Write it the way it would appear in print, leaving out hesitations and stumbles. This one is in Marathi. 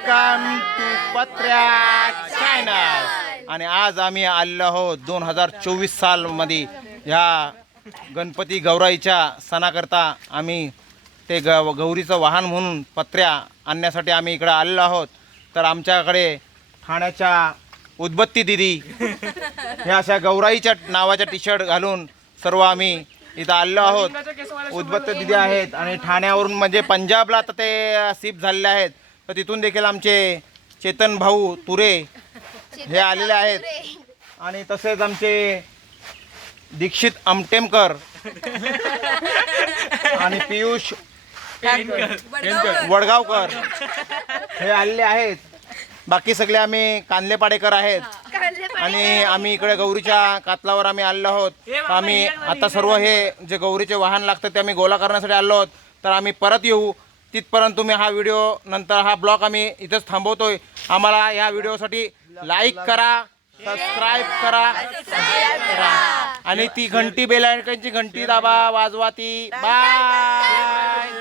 Welcome to Patrya channel. आणि आज आम्ही आलेलो आहोत 2024 सालमध्ये ह्या गणपती गौराईच्या सणाकरता आम्ही ते गौरीचं वाहन म्हणून पत्र्या आणण्यासाठी आम्ही इकडे आलेलो आहोत. तर आमच्याकडे ठाण्याच्या उदबत्ती दिदी ह्या अशा गौराईच्या नावाच्या टी शर्ट घालून सर्व आम्ही इथं आलेलो आहोत. उदबत्ती दिदी आहेत आणि ठाण्यावरून म्हणजे पंजाबला तर ते शिफ्ट झालेले आहेत. तर तिथून देखील आमचे चेतन भाऊ तुरे हे आलेले आहेत. आणि तसेच आमचे दीक्षित आमटेमकर आणि पियुष वडगावकर हे आलेले आहेत. बाकी सगळे आम्ही कांदलेपाडेकर आहेत. आणि आम्ही इकडे गौरीच्या कातलावर आम्ही आलेलो आहोत. तर आम्ही आता सर्व हे जे गौरीचे वाहन लागतात ते आम्ही गोळा करण्यासाठी आलो आहोत. तर आम्ही परत येऊ. तिथपर्यंत तुम्ही हा व्हिडिओ नंतर हा ब्लॉग आम्ही इथंच थांबवतोय. आम्हाला या व्हिडिओसाठी लाईक करा, सबस्क्राईब करा आणि ती घंटी बेल आयकॉनची घंटी दाबा, वाजवा ती. बाय.